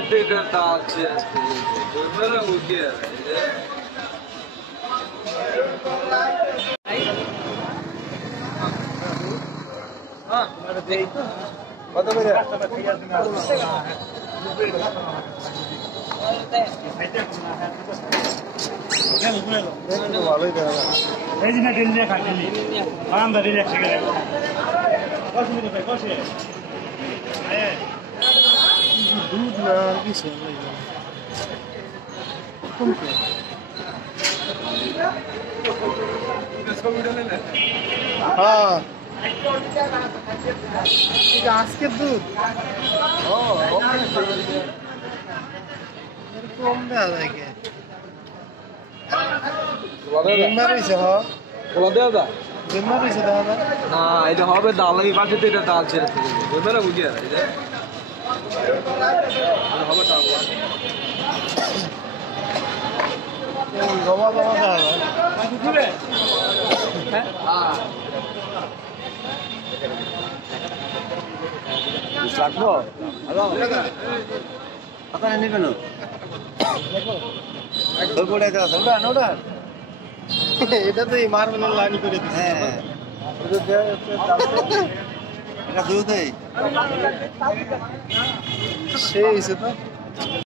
Certificated touches. Gimana mungkin? কত করে? ভালোই দেখা যায়। এই যে না দিন দিয়ে খাচ্ছি। আরামদার দিলে ঠিক আছে। কত মিনিট ভাই কষে? দুধ না কিছু না। কোন কে? হ্যাঁ। আজকে দুধ কম দেওয়া যায় কে না এটা হবে ডাল এই পাশে তো এটা ডাল ছেড়ে বুঝবে না বুঝিয়ে হবে ডাল জমা জমা দেওয়া যায় হ্যাঁ লাগবো হ্যালো আপনার নেবেন এটা তো মার্বেলের লাইন করে দিচ্ছে হ্যাঁ এটা দুধ সেই তো